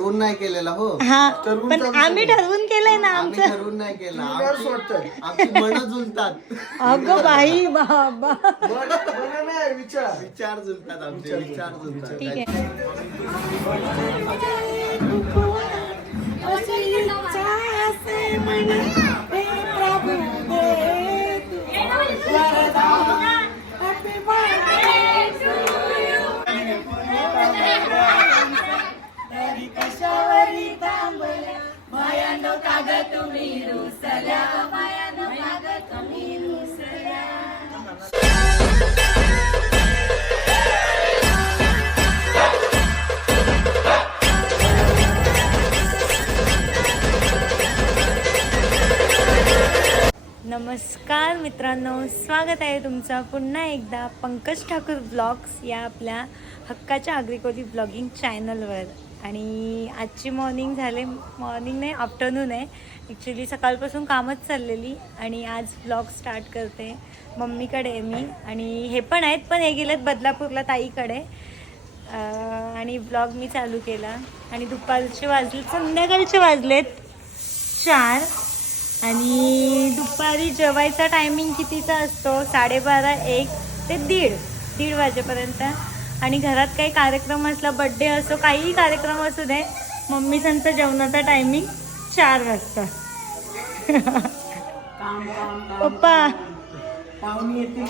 ठरवून नाही केलेला हो. हा पण आम्ही ठरवून केलंय ना आम्ही आमचं. ठरवून नाही केलं. आमची मन जुलतात. अगं बाई बाबा. विचार जुलतात आमचे. विचार जुलतात. ठीक आहे. नमस्कार मित्रांनो, स्वागत आहे तुमचं पुन्हा एकदा पंकज ठाकूर ब्लॉग्स या आपल्या हक्काच्या आग्रिकोली ब्लॉगिंग चॅनलवर. आणि आजची मॉर्निंग नाही आफ्टरनून आहे ॲक्च्युली. सकाळपासून कामच चाललेली आणि आज ब्लॉग स्टार्ट करते. मम्मीकडे आहे मी आणि हे पण आहेत, पण हे गेलेत बदलापूरला ताईकडे. आणि ब्लॉग मी चालू केला आणि संध्याकाळचे वाजलेत 4. आणि दुपारी जेवायचा टायमिंग कितीचा असतो? 12:30 1 ते 1:30 वाजेपर्यंत. आणि घरात काही कार्यक्रम असला, बड्डे असो, काहीही कार्यक्रम असू दे, मम्मीसांचा जेवणाचा टायमिंग 4 वाजता. पप्पा पाहुणे येतील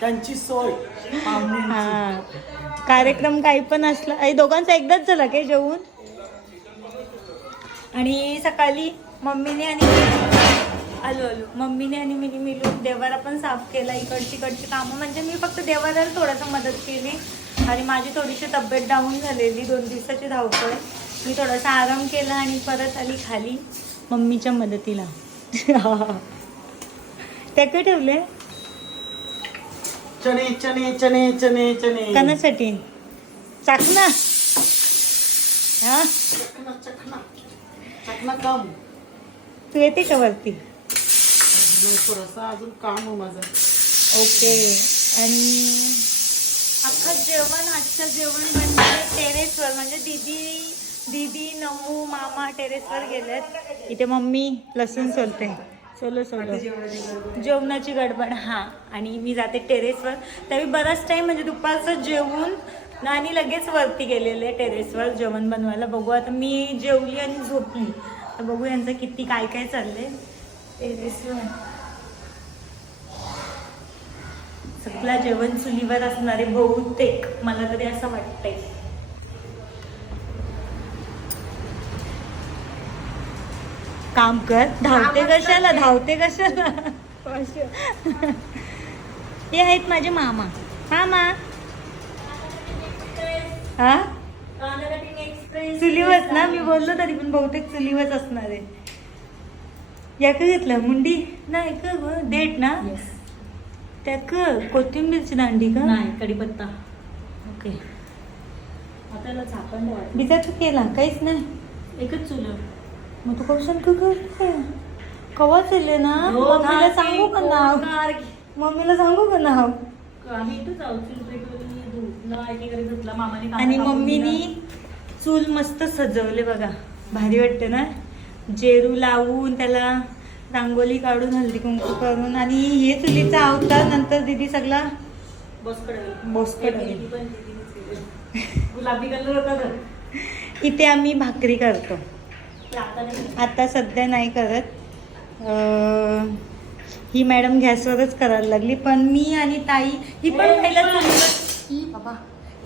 त्यांची सोय. हा कार्यक्रम काही पण असला. आई दोघांचा एकदाच झाला काय जेवून? आणि सकाळी मम्मीने आणि मी मिळून देवारा पण साफ केला. इकडची कामं म्हणजे मी फक्त देवाराला थोडंसं मदत केली. आणि माझी थोडीशी तब्येत डाऊन झालेली, 2 दिवसाची धावपळ. मी थोडासा आराम केला आणि परत आली खाली मम्मीच्या मदतीला. त्या काय ठेवले? चणे चणे चणे चणे चणे कणासाठी चाकणा. हा चकना काम. तू येते का वरती? थोडासा अजून काम आहे माझं. ओके. आणि आजचं जेवण म्हणजे टेरेसवर, म्हणजे दीदी नमू मामा टेरेसवर गेलेत. इथे मम्मी लसूण सोलते. सोलो जेवणाची गडबड. हां. आणि मी जाते टेरेसवर. त्यावेळी बराच टाईम म्हणजे दुपारचं जेवून आणि लगेच वरती गेलेले टेरेसवर जेवण बनवायला. बघू आता मी जेवली आणि झोपली तर बघू यांचं किती काय चाललंय टेरेसवर. सगळं जेवण चुलीवर असणारे बहुतेक, मला तरी असं वाटतंय. काम कर. धावते कशाला हे आहेत माझे मामा. हा चुलीवच ना, मी बोललो तरी पण बहुतेक चुलीवच असणार आहे. या का घेतलं? मुंडी नाही का? देठ ना? त्या का कोथिंबीरची दांडी का? नाही, कढीपत्ता. ओके. आता झाकण बिजाचं केला काहीच नाही, एकच चुल. मग तू कौशल कवा चालले ना? मम्मीला सांगू का नाव? मम्मीला सांगू का नाव? आम्ही इथं जाऊ मामाने. आणि मम्मीनी चूल मस्त सजवले बघा, भारी वाटते ना. जेरू लावून त्याला रांगोली काढून हळदी कुंकू करून. आणि हे चुलीचा अवतार नंतर दीदी सगळा बोसकड गुलाबी कलर होता. इथे आम्ही भाकरी करतो. आता सध्या नाही करत. ही मॅडम गॅसवरच करायला लागली. पण मी आणि ताई ही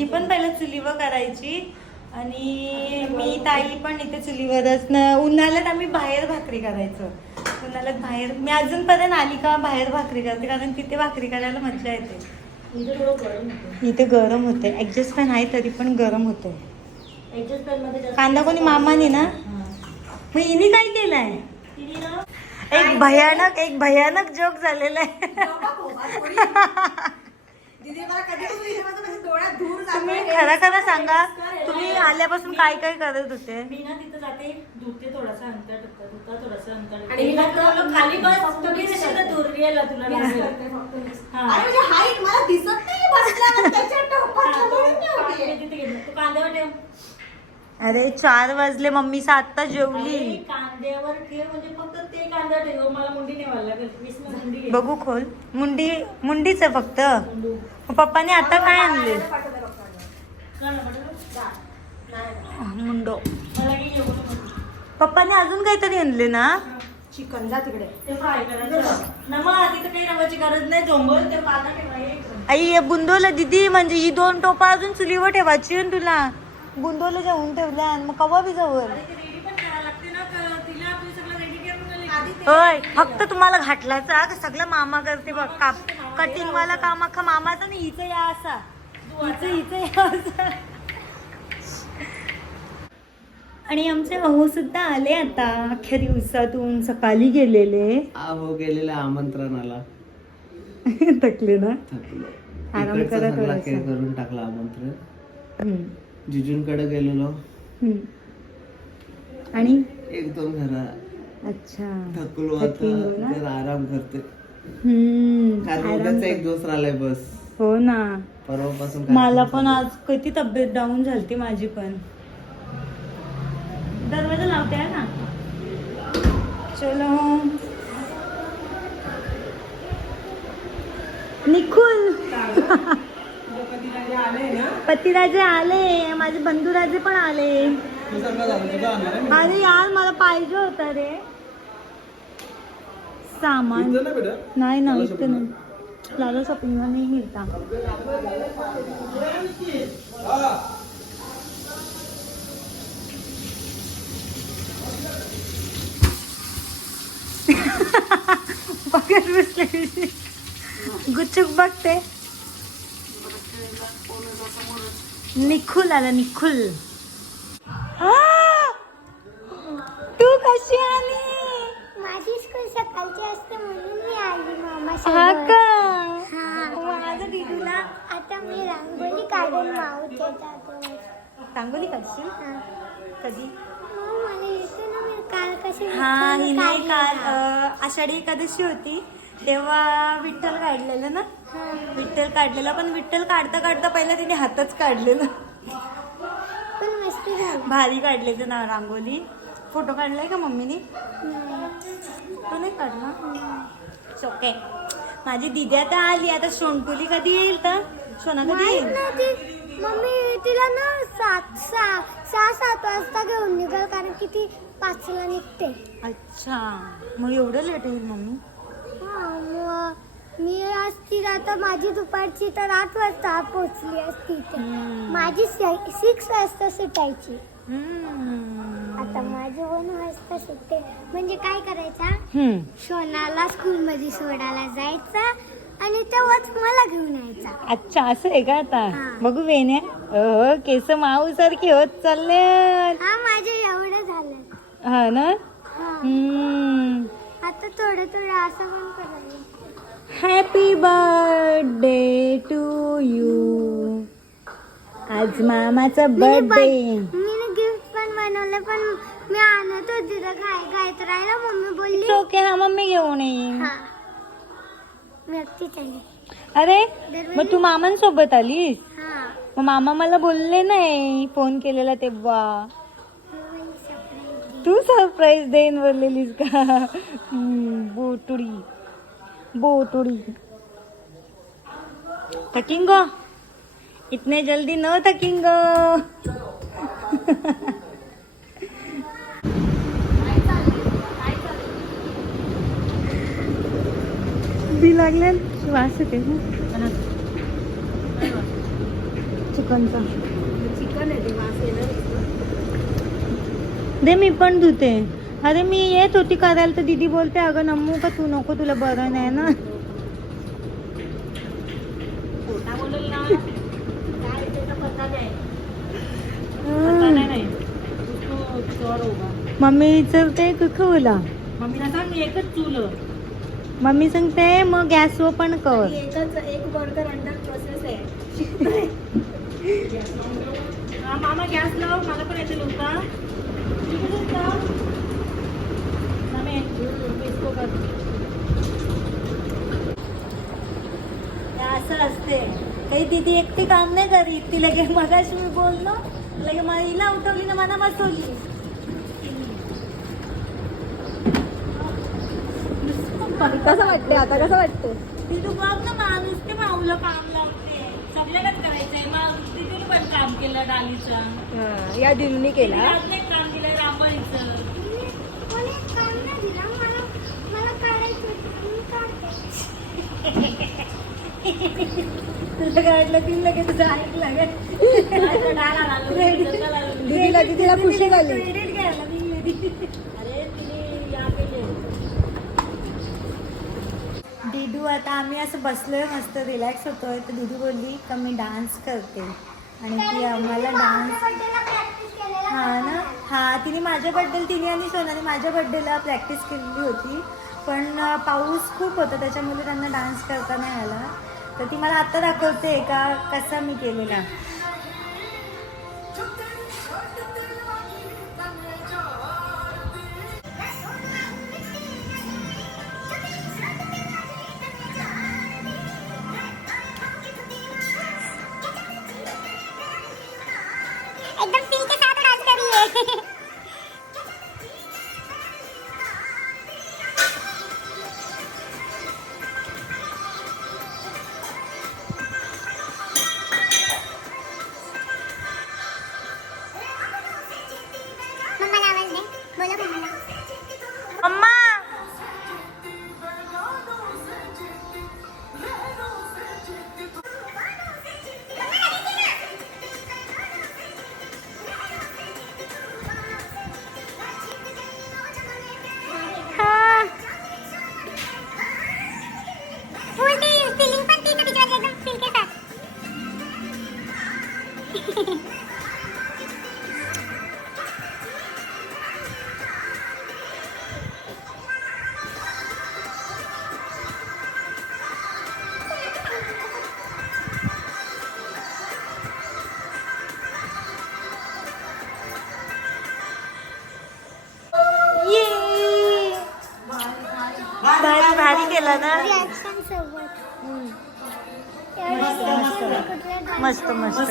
पण पहिलं चुलीवर करायची. आणि मी ताई पण इथे चुलीवरच. उन्हाळ्यात आम्ही बाहेर भाकरी करायचो. उन्हाळ्यात बाहेर मी अजूनपर्यंत आली का बाहेर भाकरी करते, कारण तिथे भाकरी करायला मजा येते. इथे गरम होते. ऍडजस्ट फॅन आहे तरी पण गरम होते. कांदा कोणी मामाने ना. मग हिने काय केलंय? एक भयानक जोक झालेला आहे. तुम्ही खरं सांगा, तुम्ही आल्यापासून काय करत होते? मी ना तिथं जाते, धुते थोडासा अंतर, थोडासा अंतर. आणि खाली बस, तुम्ही दूर गेला तुला. तू कांद्यावर ठेव. अरे 4 वाजले, मम्मी आत्ता जेवली. अरे, कांद्यावर ठेव म्हणजे फक्त ते कांदा ठेव, मला मुंडी नाही व्हायला लागेल. मुंडी घे. बघू खोल. मुंडीच आहे फक्त. मग पप्पाने आता काय आणले? मुंडो. मला काही जेवण नको. पप्पाने अजून काहीतरी आणले ना. चिकन जा तिकडे. ते फ्राय करायचं. नमक तिथं काही रवाची गरज नाही. झोंबल ते पाता ठेवायचं. आई बुंदोला दीदी, म्हणजे ही 2 टोपा अजून चुलीवर ठेवायची आहे ना तुला. बुंदोला जेवून ठेवल्या आणि मग कवा बी जवळ. रेडी पण करायला लागते ना, तिला आपली सगळं रेडी करून आली. होय, फक्त तुम्हाला घाटलाचा सगळं मामा करते बघ. कटिंग वाला काम अख्खा मामाचा आणि हिचं या असा. हिचं या असा. आणि आमचे अहो सुद्धा आले आता अख्ख्या दिवसातून. सकाळी गेलेले. हो गेलेला आमंत्रणाला. थकले ना. थकलो. आराम इकडचा करा सगळा थोडासा. केक करून टाकला आमंत्रण. हम्म, जिजूंकडे गेलेलो. हम्म. आणि 1-2 घरा. अच्छा. थकलो थकलो ना? आता. जरा आराम करते. आराम उद्याचा कर. 1 दिवस राहिलाय बस. हो ना. परवापासून मला पण आज किती तब्येत डाऊन झाली माझी पण. दरवाजा लावते आहे ना. चलो निखुल. पतिराजे आले, माझे बंधुराजे पण आले. अरे यार मला पाहिजे होता रे सामान. नाही ना इथं नाही. लाला शॉपिंगला नाही मिळता. बघत बसले. गुच्छुक बघते. निखुल आला. निखुल तू कशी आली? माझी स्कूल सकाळची असते म्हणून मी आली मामा हा का? माझं दीदूला आता मी रांगोळी काढून मावते जातो. रांगोळी काढशील? कधी? मला येते ना. मी काल कशी हा विठ्ठल हिने काढलेला. काल आषाढी एकादशी होती तेव्हा विठ्ठल काढलेलं ना. विठ्ठल काढलेला, पण विठ्ठल काढता काढता पहिला तिने हातच काढलेलं. पण मस्ती झाली. भारी काढले ना रांगोली. फोटो काढलाय का मम्मीने? तो नाही काढला. ओके. माझी दिदी आता आली. आता सोनटुली कधी येईल तर? सोना कधी माहित येईल? नाही ती मम्मी तिला ना 6-7 वाजता घेऊन निघाल, कारण की ती 5ला निघते. अच्छा, मग एवढं लेट येईल मम्मी? हा, मग मी आज ती आता माझी दुपारची तर 8 वाजता पोहोचली असती इथे. माझी 6 वाजता सुटायची. आता माझी 1 वाजता सुटते. म्हणजे काय करायचा, शोनाला स्कूलमध्ये सोडायला जायचा आणि तेव्हाच मला घेऊन यायचा. अच्छा, असं आहे का आता? हा. बघू वेण्या. केस माऊ सारखी होत चालले. हा, माझे एवढं झालं. हा ना. हा, आता थोडं असं पण करायला. Happy birthday to you. आज मामाचा बर्थडे. मी गिफ्ट पण बनवलं, पण मी आणत होती तर खायचं राहिलं. मम्मी बोलली ओके, हा मम्मी घेऊन येईन. हा, मी एकटीच आली. अरे मग तू मामांसोबत आलीस? हा, मग मामा मला बोलले नाही फोन केलेला तेव्हा. मला surprise. तू सरप्राईज देईन बोललेलीस का? बोटुडी बोटुडी. थकिंगो, इतने जल्दी न थकिंगो. बी लागले वास येते चिकनचा. दे मी पण धुते. अरे मी येत होती करायला तर दीदी बोलते अगं नमू का तू नको, तुला बरं नाही ना. मम्मी विचारते कुकूला. मम्मीला सांग एकच चूल. मम्मी सांगते मग गॅसवर पण कर. एक बर्गर अंडर प्रोसेस आहे. हा मामा गॅस लाव, मला पण येते लोका. असं असते काही. दीदी एकटी काम नाही करीत. ती लगे मगाशी मी बोललो लगे महिला उठवली ना मला बसवली. कसं वाटतंय आता, कसं वाटतंय? ती तू बघ ना माणूस ते माऊला काम लावते सगळ्यालाच करायचंय. मग तिथे पण काम केलं डालीचं. या दिलनी केला. रात्री काम केलं रांगोळीचं. कोणी काम नाही दिला मला. मला काढायचं होतं. मी काढते. तुला काय वाटलं ती लगेच तुझं ऐकलं दीदीला खुशी झाली. क्रेडिट घ्यायला दिली. अरे तिने या केले. दीदू आता आम्ही असं बसलोय मस्त रिलॅक्स होतोय तर दीदू बोलली का मी डान्स करते आणि ती आम्हाला डान्स बर्थडेला प्रॅक्टिस केलेला. हा ना हा तिने माझ्या बड्डेला तिने आणि सोनाने माझ्या बड्डेला प्रॅक्टिस केलेली होती पण पाऊस खूप होता त्याच्यामुळे त्यांना डान्स करता नाही आला तर ती मला आत्ता दाखवते का कसा मी केलेला. एकदम फील के साथ डांस करिए. मम्माला आवाज दे. बोला मम्माला. अम्मा फीलिंग पण ती बिचारी एकदम फील के साथ. भारी भारी केला ना. रिॲक्शन सोबत. मस्त मस्त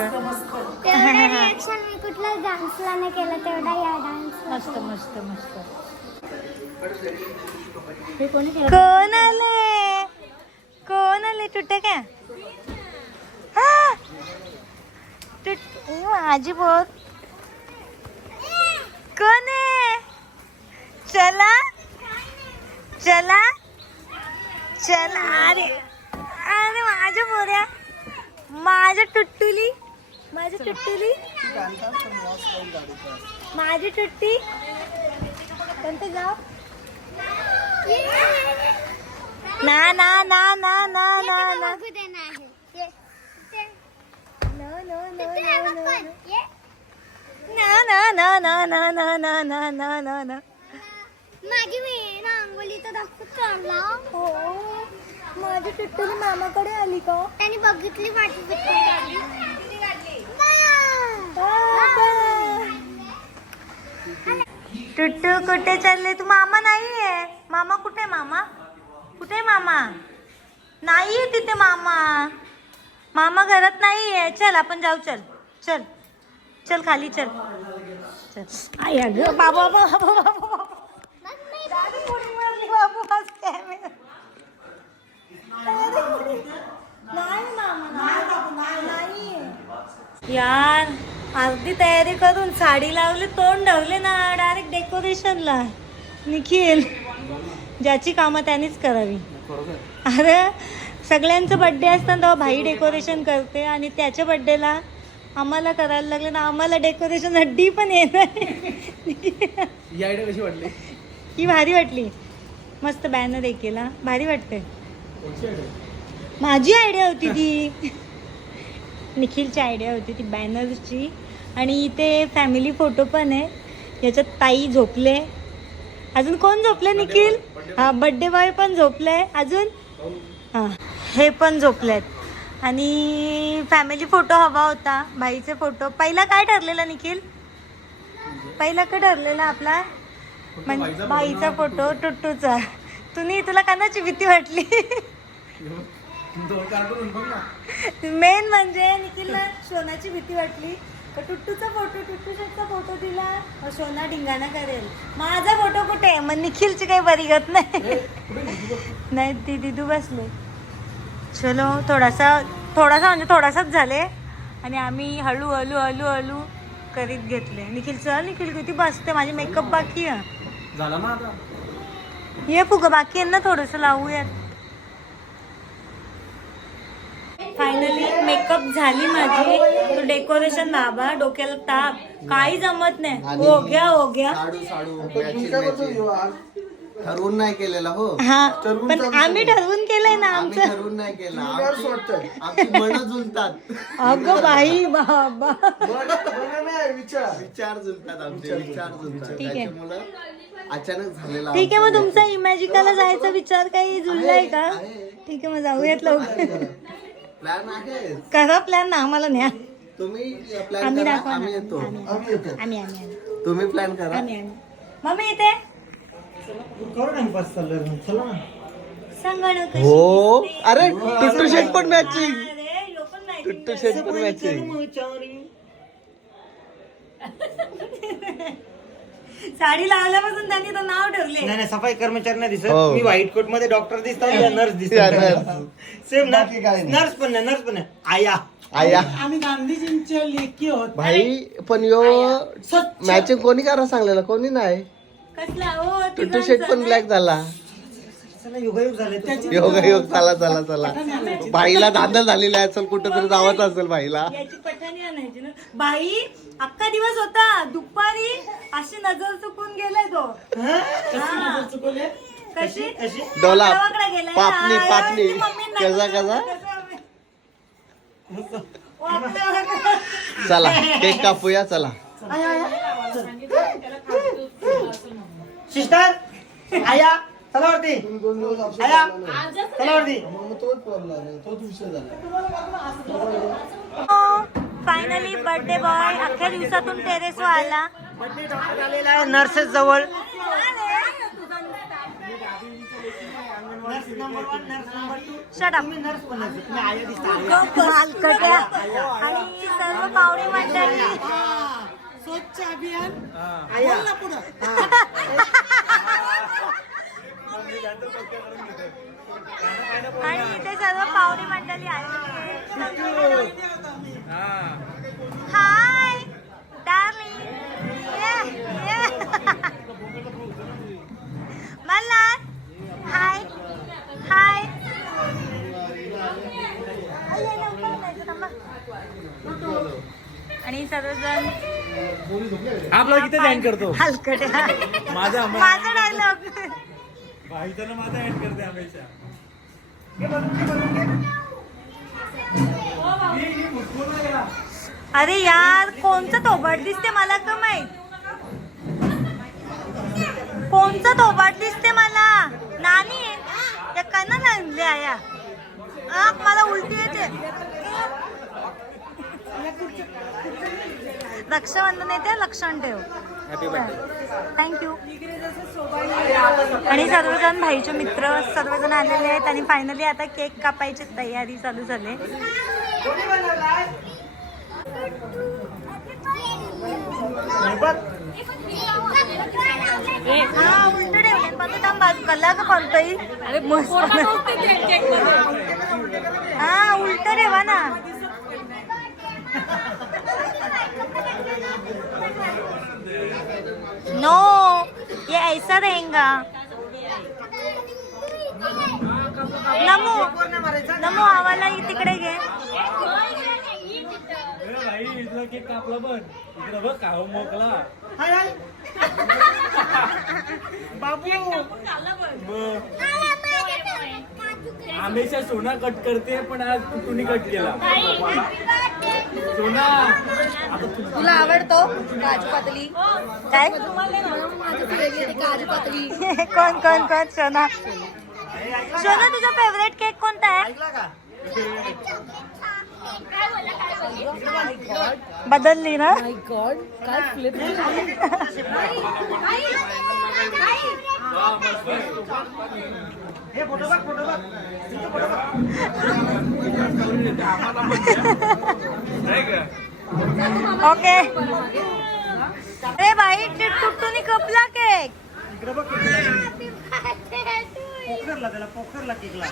तेवढा रिॲक्शन मी कुठल्या डान्सला नाही केला तेवढा या डान्स. मस्त मस्त मस्त. हे कोणी केलं? कोण आले कोण आले तुटे काय माझी बोल कोण आहे. चला चला चला. अरे अरे माझ्या बोऱ्या माझ्या टुट्टुली माझी टुट्टुली माझी टुट्टी कोणतं गाव. ना ना ना ना ना ना ना बघू दे नाही. no no no ते no बघ no पण. ये. ना ना ना ना ना ना ना ना ना ना ना. माझी मी रांगोळी तर दाखवत चालला. हो माझी टुट्टुली मामाकडे आली का. त्यांनी बघितली माझी टुट्टू कुठे चालले तू. मामा नाहीये. मामा कुठे. मामा कुठे. मामा नाहीये तिथे. मामा मामा घरात नाहीये. चल आपण जाऊ. चल चल चल खाली चल चल. आई अगं बाबा बाबा बाबा बाबू हसते. नाही मामा नाही यार. अर्धी तयारी करून साडी लावली तोंड ढवले ना डायरेक्ट डेकोरेशनला. निखिल ज्याची कामं त्यानेच करावी. अरे सगळ्यांचं बड्डे असताना तेव्हा भाई डेकोरेशन करते आणि त्याच्या बड्डेला आम्हाला करायला लागलं ना. आम्हाला डेकोरेशन हड्डी पण येणार. ही आयडिया कशी वाटली. ही भारी वाटली. मस्त बॅनर एक केला भारी वाटते. माझी आयडिया होती ती. निखिलची आयडिया होती ती बॅनरची. आणि इथे फॅमिली फोटो पण आहे. याच्यात ताई झोपले. अजून कोण झोपले निखिल. हा बड्डे बॉय पण झोपलाय. अजून हां हे पण झोपलेत. आणि फॅमिली फोटो हवा होता. भाईचे फोटो. पहिला काय ठरलेला निखिल. पहिला काय ठरलेला आपला म्हणजे भाईचा फोटो टुट्टूचा. तुला कानाची भीती वाटली. मेन म्हणजे निखिलला सोनाची भीती वाटली. टुट्टूचा फोटो, टुट्टू शेटचा फोटो दिला मग सोना ढिंगाणा करेल. माझा फोटो कुठे आहे? मग निखिलची काही बरीगत नाही. नाही ती दिदू बसले. चलो थोडासा म्हणजे थोडासाच झाले आणि आम्ही हळू हळू हळू हळू करीत घेतले. निखिल चल, निखिल किती बसते, माझी मेकअप बाकी आहे. झाला ना आता. ये फुगं बाकी आहे ना, थोडंसं लावूयात. फायनली मेकअप झाली माझी. तो डेकोरेशन बाबा डोक्याला ताप, काही जमत नाही. हो गया ठरवून नाही केलेला हो. हा पण आम्ही ठरवून केलंय ना आम्ही आमचं. ठरवून नाही केला. आमची मन जुळतात. अगं बाई बाबा, विचार जुळतात आमचे, विचार जुळतात. ठीक आहे. त्याच्यामुळं अचानक झालेला. ठीक आहे. मग तुमचा इमॅजिकाला जायचा विचार काही जुळलाय का? ठीक आहे, मग जाऊयात लवकर. प्लॅन आहे. करा प्लॅन ना, आम्हाला न्या. तुम्ही प्लॅन आम्ही करा, दाखवा ना. आम्ही येतो. आम्ही तुम्ही प्लॅन करा. आम्ही मम्मी येते. संगणक हो. अरे टुट्टू शेट पण मॅचिंग. टुट्टू शेट पण मॅचिंग. साडी लावल्यापासून त्यांनी तर नाव ठेवले. नाही सफाई कर्मचारी नाही दिसत. हो. मी व्हाईट कोट मध्ये डॉक्टर दिसतात या नर्स दिसतात. सेम नर्स पण नाही. आया आया आम्ही गांधीजींचे लेखी होत. भाई पण यो मॅचिंग कोणी करा सांगलेलं? कोणी नाही. कसला हो टुट्टू शेट पण ब्लॅक झाला. युगायुग झाले. योग चला बाईला धांदल झालेला आहे. चल कुठं तरी जावत असेल बाईला. याची पठाणी आणायची ना. बाई अख्खा दिवस होता, दुपारी अशी नजर चुकून गेलाय तो. हा. कशी डोला गावाकडे गेलाय ना. पापणी ती मम्मींना कसा ओ, आपल्या चला केक कापूया. चला सिस्टर आया चला वरती. आया चला वरती. फायनली बर्थडे बॉय अख्ख्या दिवसातून टेरेसवर आला. बर्थडे डॉक्टर आलेला आहे नर्सेस जवळ. Nurse number 1 nurse number 2. Shut up. Nurse बनायचं. तुम्ही आया दिसता. हलकट्या आणि सर्व पाहुणे मंडळी. स्वच्छ अभियान. आया आणि इथे सर्व पाहुणे मंडळी आली. Hi darling. मला हाय हाय. आणि सर्वजण आपला किती एंड करतो हलकट्या. माझा माझा डायलॉग. भाई तर माझा एंड करते हमेशा. अरे यार कोणचं थोबाड दिसते मला का माहित. कोणचं थोबाड दिसते मला. नानी या कानाला आणले आया. मला उलटी येते. रक्षाबंधन येते, लक्षण ठेव. थँक्यू. आणि सर्वजण भाईचे मित्र सर्वजण आलेले आहेत आणि फायनली आता केक कापायची तयारी चालू झाली. हा उलट ठेवले पण कला का पडतोय. अरे हा उलट ठेवा ना. नो ये ऐसा रहेगा. नमो नमो आवाला तिकडे घे. भाई इथला केक कापला पण इकडे बघ का मोकला. हमेशा सोना कट करते पण आज कुठूनी कट केला. सोना तुला आवडतो काजू पातली? काय काजू पातली. कोण कोण कोण सोना. सोना तुझा फेवरेट केक कोणता आहे? बदलली ना. माय गॉड काय फ्लिप. हे फोटो बघ फोटो बघ. आम्हाला ओके. अरे बाई तुटून कपला केक. इकडे बघ पोखरला त्याला पोखरला केकला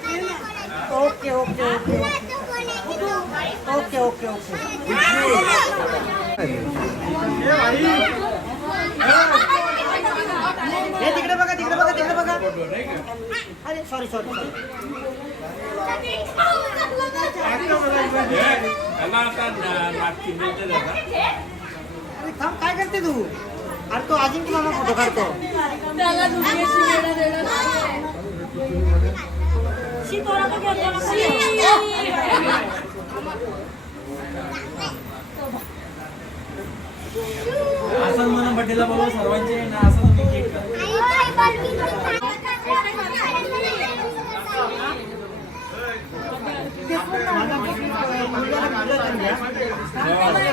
okay okay okay okay okay okay हे तिकडे बघा तिकडे बघा तिकडे बघा अरे सॉरी सॉरी अरे थांब काय करते तू अरे तो अजिंक्य मामा फोटो काढतो असं म्हणून बड्डेला बोलवा सर्वांचे ना असं मी केक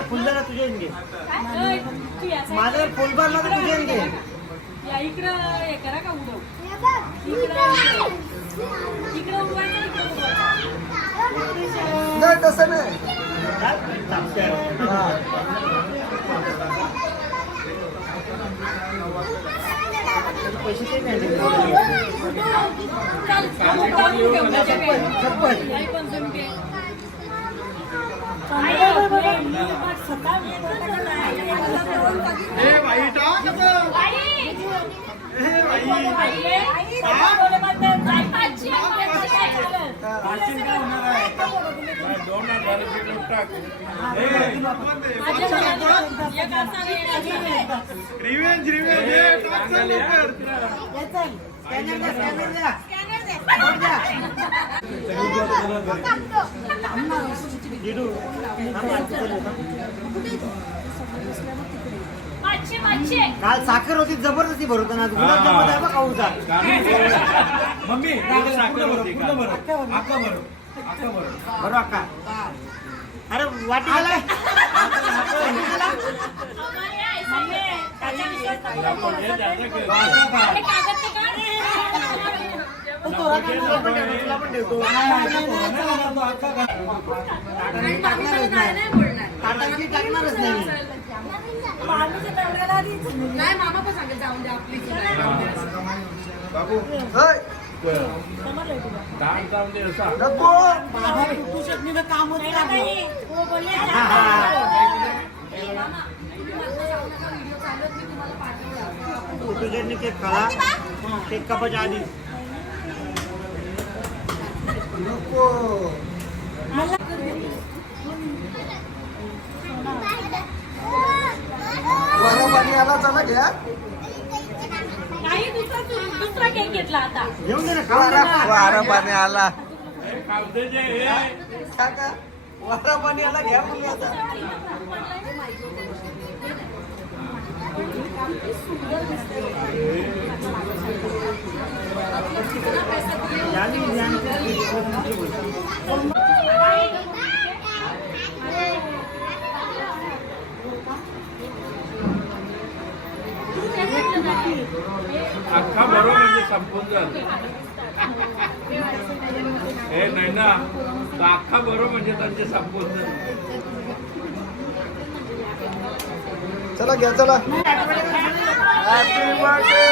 फुलदारा तुझे घे माझं फुलबारला तर तुझे घे इकडं हे करा का उडव इकडं उडवायचं नाही तसं नाही. पैसे ते नाही काल साखर होती जबरदस्ती भरवताना आज गुलाबजाम आहे बघ खाऊचा मम्मी साखर होती का? अक्का बरोबर बरोबर अक्का अरे वाटी गेला तुला पण ठेवतो टाकणारच नाही नाही मामा पण सांगेल जाऊन द्या आपली काम काम दे असा काम होत नाही. तुझ्याने केक खाला केक कापाच्या आधी पाणी आला चला घ्या. काही दुसरा केक घेतला आता घेऊन दे ना खाऊन दे ना. वारा पाणी आला. कागदे जे काका वारा पाणी आला घ्या मुली आता. अख्खा बरोबर म्हणजे संपून झालं हे नाही ना तर अख्खा बरोबर म्हणजे त्यांचे संपून झालं चला घ्या चला. Happy birthday.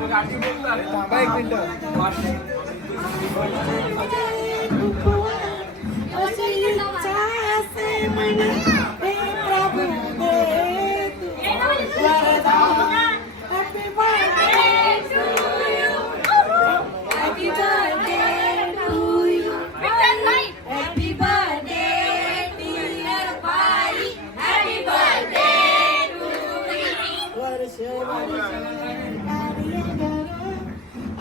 थांबा एक मिनिट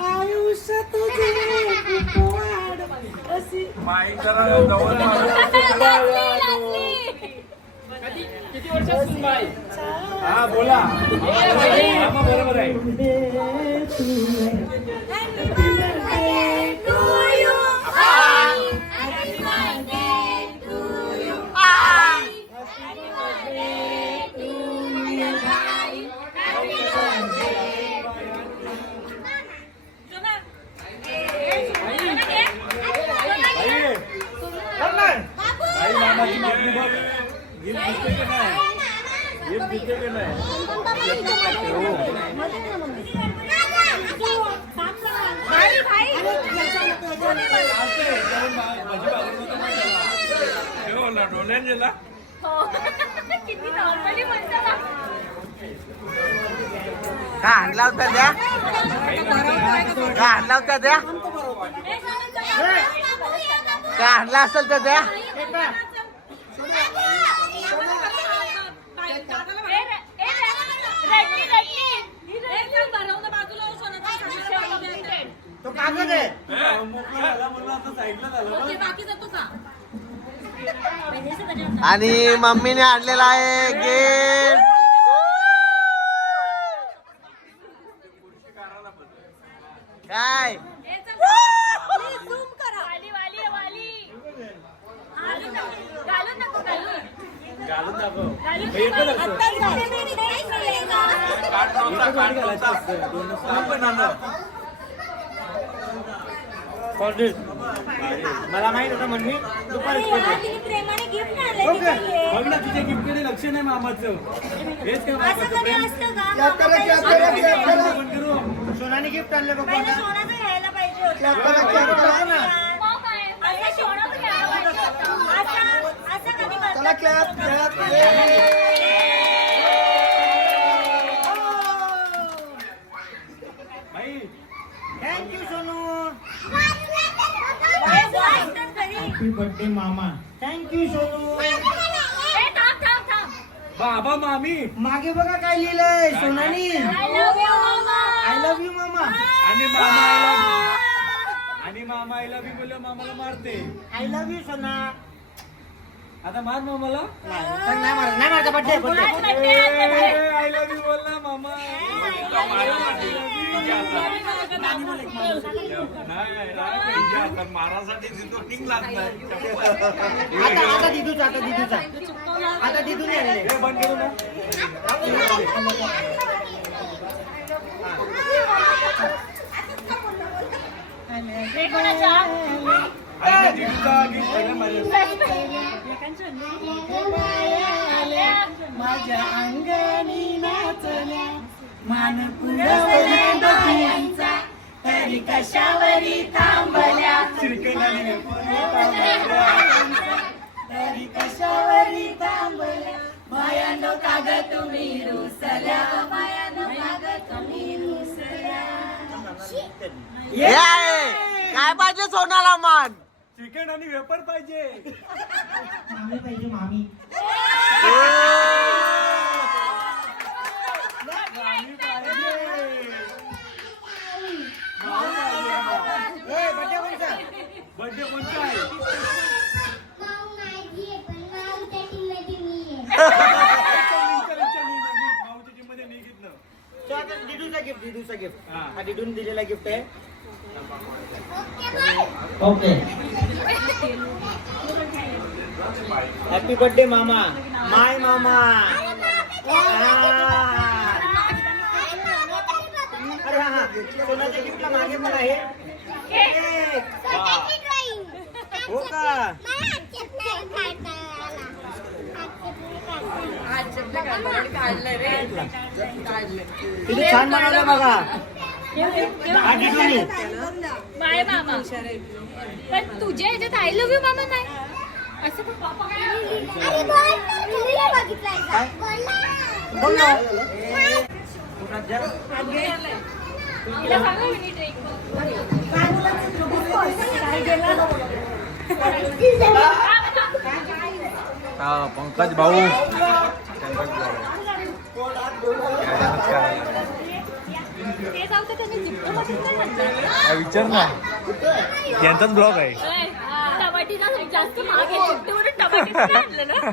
आयुष्य तुझे खूप वाढ अशी किती वर्षात बाई? हा बोला. मामा बरोबर आहे. आई मामाची मागणी बघ. गिफ्ट दिसते की नाही? गिफ्ट दिसते की नाही? डोल्यान गेला. किती नॉर्मली म्हणतात. का आणला होता त्या का आणला होता त्या का आणला असेल तर त्या तो कागद आहे. मोकळा झाला म्हणून आता साईडला झालं. बाकी जातो का आणि मम्मीने आणलेला आहे गिफ्ट. काय घालून दाखव. एकच मला माहित होतं म्हणून मी दुपारी प्रेमाने गिफ्ट आणलं बघ ना तुझ्या गिफ्टकडे लक्ष नाही मामाचं. हेच काय असं मामाचं कधी प्रेम? असतं का आपण करू. सोनाने गिफ्ट आणलं बघ पहिलं मला. सोन्याचं घ्यायला पाहिजे होतं. असं सोन्याचं घ्यायला पाहिजे होतं. असं कधी करतात? बाई थँक्यू सोनू. हे boys तर घरी. हॅपी बर्थडे मामा. थँक्यू सोनू. हे थांब. बाबा मामी मागे बघा काय लिहिलंय सोनानी. I love you, mama. I love you मामा. आणि मामा आईला आणि मामा आईला बी बोलले मामाला मारते. आय लव्ह यू सोना. आता मार मामाला. नाही मारता बर्थडे आज birthday आहे. आय लव्ह यू बोल ना मामा. आता दिदूचा आता दिदूने आणले. हे बंद करू ना. हे कोणाचा? आणि दीदीचा gift आहे ना माझ्या. माझ्या अंगणी नाचल्या मान पुरवल्या बायांचा तरी कशावरी थांबल्या श्रीखंडाने तरी कशावरी थांबल्या बायानो काग तुम्ही रुसल्या बायानो काग तुम्ही रुसल्या. हे आहे. काय पाहिजे सोनाला मान चिकन आणि वेपर पाहिजे. मामी पाहिजे मामी. बर्थडे कोणता आहे? माऊ नाही पण माऊ त्या टीममध्ये मी आहे. माऊच्या टीम मध्ये नाही घेतलं. तो आता दिदूचा गिफ्ट हा. हा दिदून दिलेला गिफ्ट आहे. Okay bye. Okay. Happy birthday मामा. माय मामा. अरे हा सोनाच्या गिफ्टला मागे पण आहे. स्वतःची drawing. हो का? मला हातच्यात नाही काढता आला. हातच्यात नाही काढता आला. किती छान बनवलं बघा. बाय मामा. पण तुझ्या ह्याच्यात आय लव्ह यू मामा नाही असं पण पापा काय अरे बोल ना, तुम्ही नाही बघितलंय का? बोल ना. तिला सांगा मिनिट एक पंकज भाऊ ते जाऊ तर त्यांनी जिप्पो मधून काय म्हणतात? विचार ना यांचाच ब्लॉग आहे. टमाटीचा जास्त महाग आहे जिप्पोवरून टमाटीच नाही आणलं ना.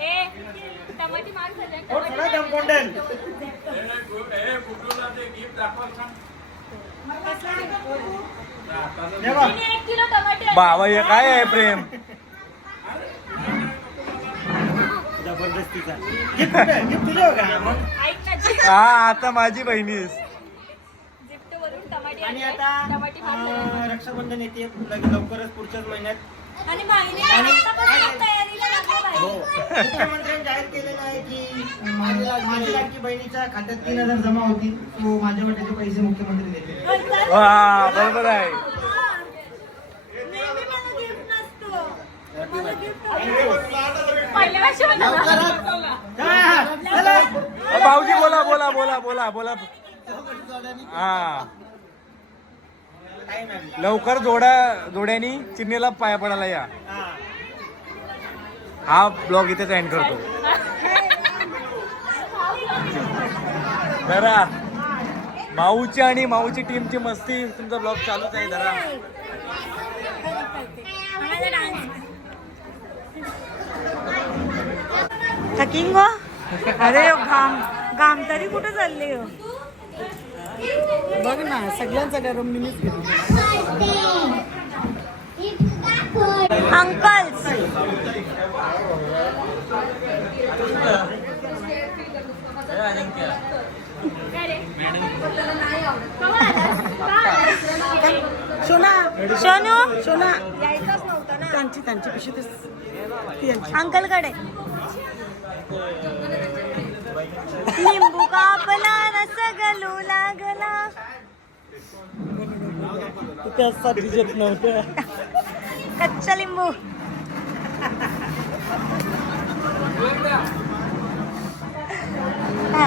ए टमाटी महाग झाल्या. तिने 1 किलो टमाटे बाबा हे काय आहे प्रेम. जबरदस्तीचा गिफ्ट तुझ्या का मग? ऐक ना जी. हा आता माझी बहिणीस जिप्पोवरून टमाटे आणि आणले. आता टमाटी महाग झाले. रक्षाबंधन येते लवकरच पुढच्याच महिन्यात. आणि माहिती आतापासून तयारीला लागल्या हो पाहिजे. मुख्यमंत्र्यांनी जाहीर केलेलं आहे की माझी लाडकी बहिणीच्या खात्यात 3,000 जमा होतील. तो माझ्या वाट्याचे पैसे मुख्यमंत्री देतील. वा बरोबर आहे. नेहमी मला गिफ्ट नसतो. मला गिफ्ट पहिल्या वर्षी मला भाऊजी बोला बोला बोला बोला बोला. हा लवकर जोड्यानी चिन्नीला पाया पडायला या. हा ब्लॉग इथेच एंड करतो. जरा माऊची आणि माऊची टीमची मस्ती तुमचा ब्लॉग चालूच आहे. जरा थकिंग हो. अरे घाम तरी कुठे चालले हो. बघ ना सगळ्यांचा गरम मिनीच अंकल्स सोना सोनू सोना त्यांची पिशवी अंकल कडे लिंबू कापला रस गलू लागला. त्यासाठी जेत नव्हतं. कच्चा लिंबू. हा